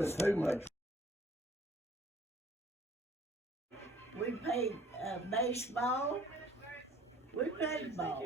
Too much. We played baseball. We played ball.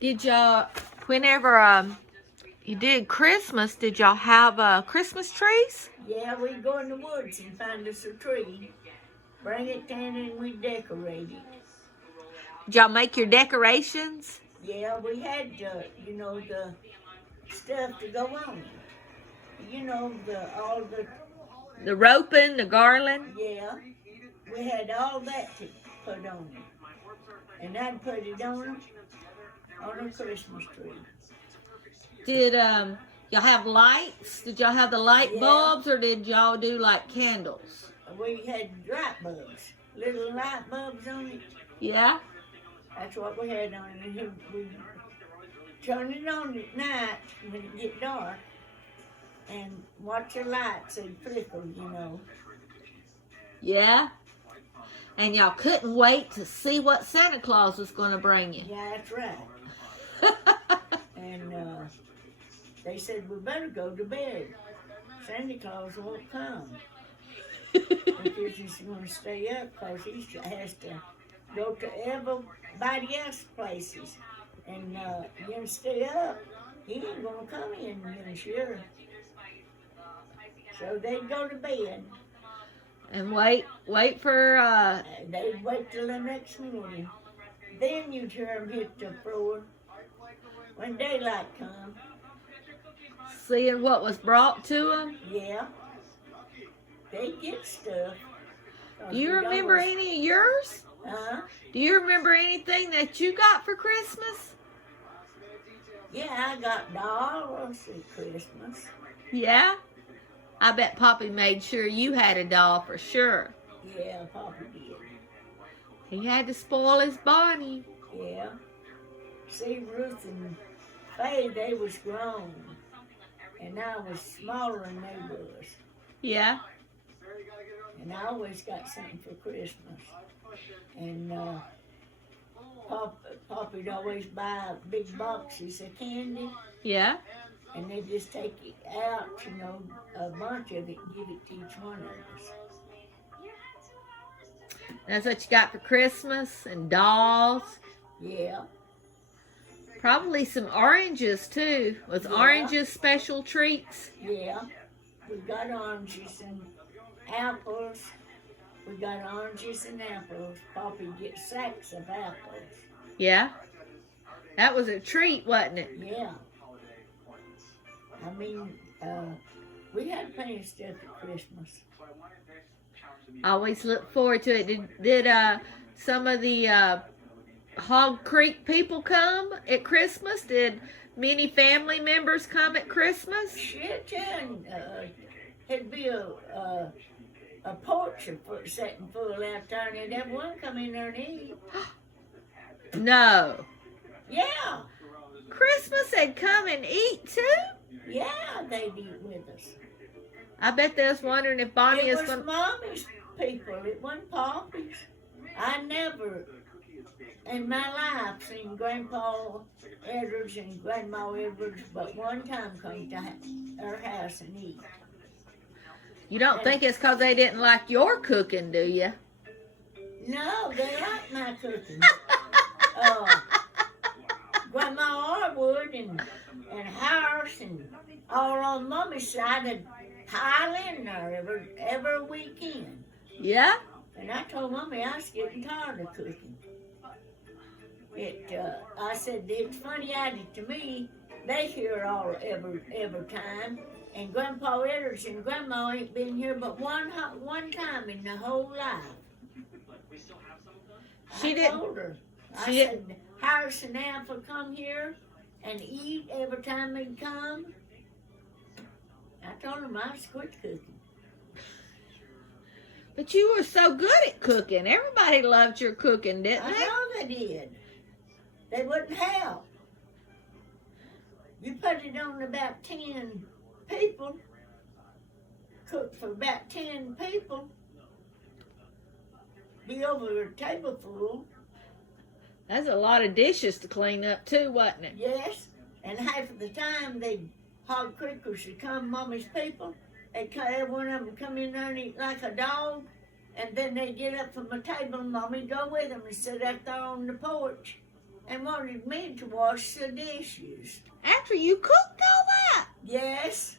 Did y'all, whenever you did Christmas, did y'all have Christmas trees? Yeah, we go in the woods and find us a tree. Bring it down and we decorate it. Did y'all make your decorations? Yeah, we had, the stuff to go on it. All The roping, the garland? yeah, we had all that to put on it. And I'd put it on a Christmas tree. Did y'all have lights? Did y'all have the light Yeah. bulbs, or did y'all do like candles? We had light bulbs, little light bulbs on it. Yeah? That's what we had on it. And we turn it on at night when it get dark and watch the lights and flicker, Yeah? And y'all couldn't wait to see what Santa Claus was going to bring you. Yeah, that's right. And they said, we better go to bed. Santa Claus won't come. Because he's going to stay up because he has to go to everybody else's places. And you're going to stay up. He ain't going to come in this year. So they'd go to bed. And wait for, They'd wait till the next morning. Then you'd hear them hit the floor when daylight come. seeing what was brought to them. Yeah. They get stuff. Do you remember any of yours? Huh? Do you remember anything that you got for Christmas? Yeah, I got dolls at Christmas. Yeah? I bet Poppy made sure you had a doll for sure. Yeah, Papa did. He had to spoil his Bonnie. Yeah. See, Ruth and Faye, they was grown. And I was smaller than they was. Yeah? And I always got something for Christmas. And Papa'd always buy big boxes of candy. Yeah? And they just take it out, a bunch of it, and give it to each one of us. That's what you got for Christmas, and dolls. Yeah. Probably some oranges too. Was oranges special treats? Yeah. We got oranges and apples. We got oranges and apples. Papa'd get sacks of apples. Yeah? That was a treat, wasn't it? Yeah. I mean, we had plenty of stuff at Christmas. I always look forward to it. Did some of the Hog Creek people come at Christmas? Did many family members come at Christmas? Shit, and it'd be a porch sitting full out there, and they'd have one come in there and eat. No. Yeah. Christmas had come and eat too? Yeah, they'd eat with us. I bet they was wondering if Bonnie It is was going to... Mommy's people. It wasn't Papa's. I never in my life seen Grandpa Edwards and Grandma Edwards but one time come to our house and eat. You don't think it's because they didn't like your cooking, do you? No, they like my cooking. Grandma Arwood and Harris and all on Mommy's side would pile in there every weekend. Yeah? And I told Mommy I was getting tired of cooking. I said, it's funny added to me, they here every time, and Grandpa Edwards and Grandma ain't been here but one time in the whole life. She didn't. Told her. She I said, Harris and Alpha come here and eat every time they come. I told them I was quit cooking. But you were so good at cooking. Everybody loved your cooking, didn't I they? know they did. They wouldn't help. You put it on about 10 people, cook for about 10 people, be over a tableful. That's a lot of dishes to clean up too, wasn't it? Yes, and half of the time they'd Hog Creekers to come, Mommy's people. One of them come in there and eat like a dog. And then they get up from the table and Mommy go with them and sit out there on the porch and wanted me to wash the dishes. After you cooked all that? Yes.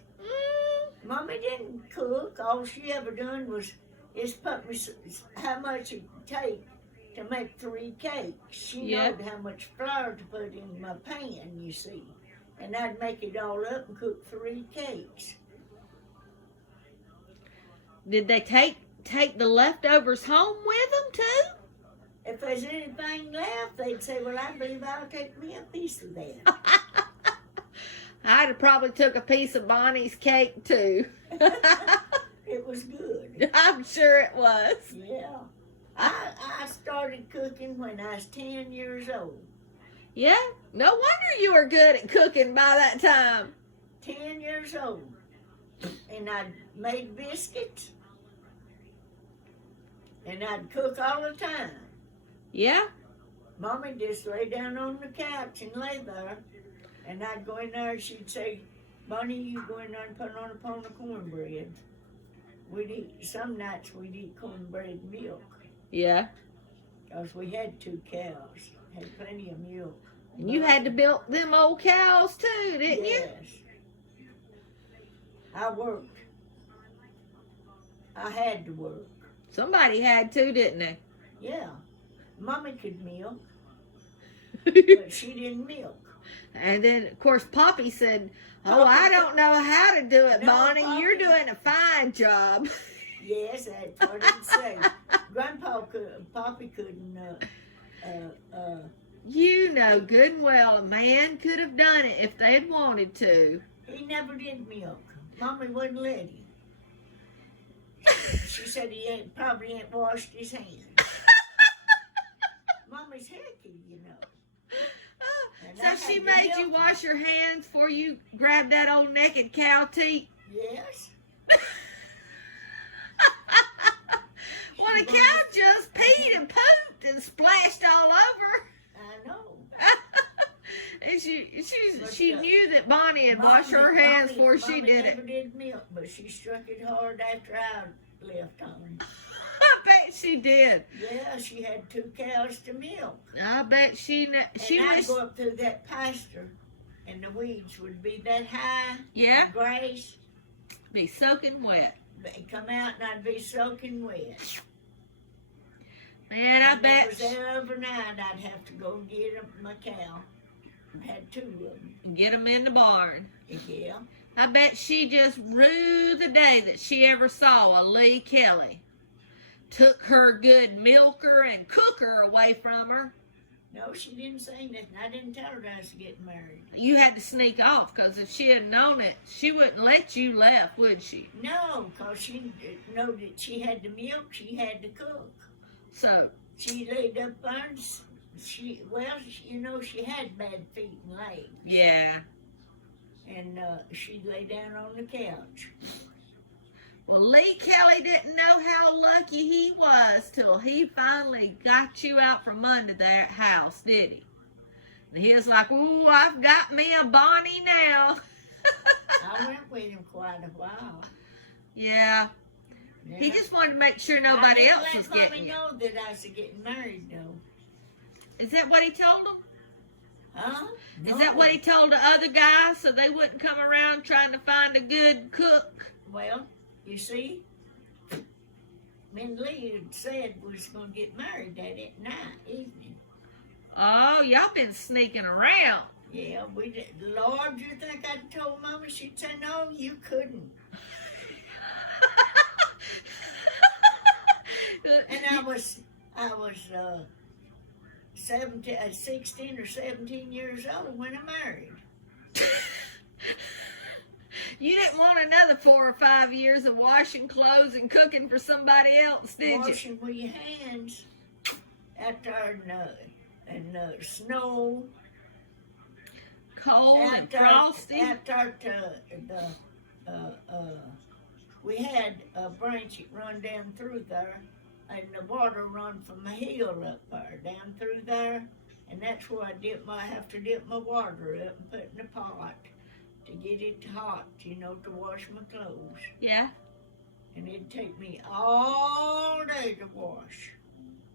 Mommy didn't cook. All she ever done was put me how much it would take to make 3 cakes. She Yep. knowed how much flour to put in my pan, you see. And I'd make it all up and cook 3 cakes. Did they take the leftovers home with them too? If there's anything left, they'd say, well, I believe I'll take me a piece of that. I'd have probably took a piece of Bonnie's cake too. It was good. I'm sure it was. Yeah. I started cooking when I was 10 years old. Yeah, no wonder you were good at cooking by that time. 10 years old. And I made biscuits. And I'd cook all the time. Yeah? Mommy just lay down on the couch and lay there. And I'd go in there and she'd say, Bonnie, you go in there and put on a pound of cornbread. Some nights we'd eat cornbread and milk. Yeah. Because we had 2 cows. Had plenty of milk. And you had to milk them old cows too, didn't you? Yes. I worked. I had to work. Somebody had to, didn't they? Yeah. Mommy could milk, but she didn't milk. And then, of course, Poppy said, oh, I don't know how to do it, No, Bonnie. Poppy- You're doing a fine job. Yes, that's what I'd say. Poppy couldn't, You know good and well a man could have done it if they had wanted to. he never did milk. Mommy wouldn't let him. She said he probably ain't washed his hands. Mommy's hecky, you know. And I So she had to made you milk wash your hands before you grabbed that old naked cow teat? Yes. Well, the cow just peed and pooped and splashed all over. I know. And she But, knew that Bonnie had washed her hands before she did never it. did milk, but she struck it hard after I left home. I bet she did. Yeah, she had 2 cows to milk. I bet she And I'd was. go up through that pasture, and the weeds would be that high. Yeah, Grass. be soaking wet. They'd come out, and I'd be soaking wet. Man, I And bet. If it was there overnight, I'd have to go get my cow. I had 2 of them. Get them in the barn. Yeah. I bet she just rue the day that she ever saw a Lee Kelly. Took her good milker and cooker away from her. No, she didn't say nothing. I didn't tell her I was getting married. You had to sneak off because if she had known it, she wouldn't let you left, would she? No, because she know that she had the milk, she had to cook. So, She laid up there and she had bad feet and legs. yeah. And she lay down on the couch. Well, Lee Kelly didn't know how lucky he was till he finally got you out from under that house, did he? And he was like, ooh, I've got me a Bonnie now. I went with him quite a while. Yeah. Yeah. He just wanted to make sure nobody else was I didn't let getting Mommy you. know that I was getting married, though. Is that what he told them? Huh? Is that what he told the other guys so they wouldn't come around trying to find a good cook? Well, you see, me and Lee had said we was going to get married that evening. Oh, y'all been sneaking around. Yeah, we did. Lord, you think I told Mama? She'd say, no, you couldn't. And I was 16 or 17 years old when I married. You didn't want another 4 or 5 years of washing clothes and cooking for somebody else, did you? Washing with your hands out there in the snow. Cold and frosty. We had a branch that run down through there, and the water run from the hill up there, down through there, and that's where I have to dip my water up and put in the pot to get it hot, to wash my clothes. Yeah. And it'd take me all day to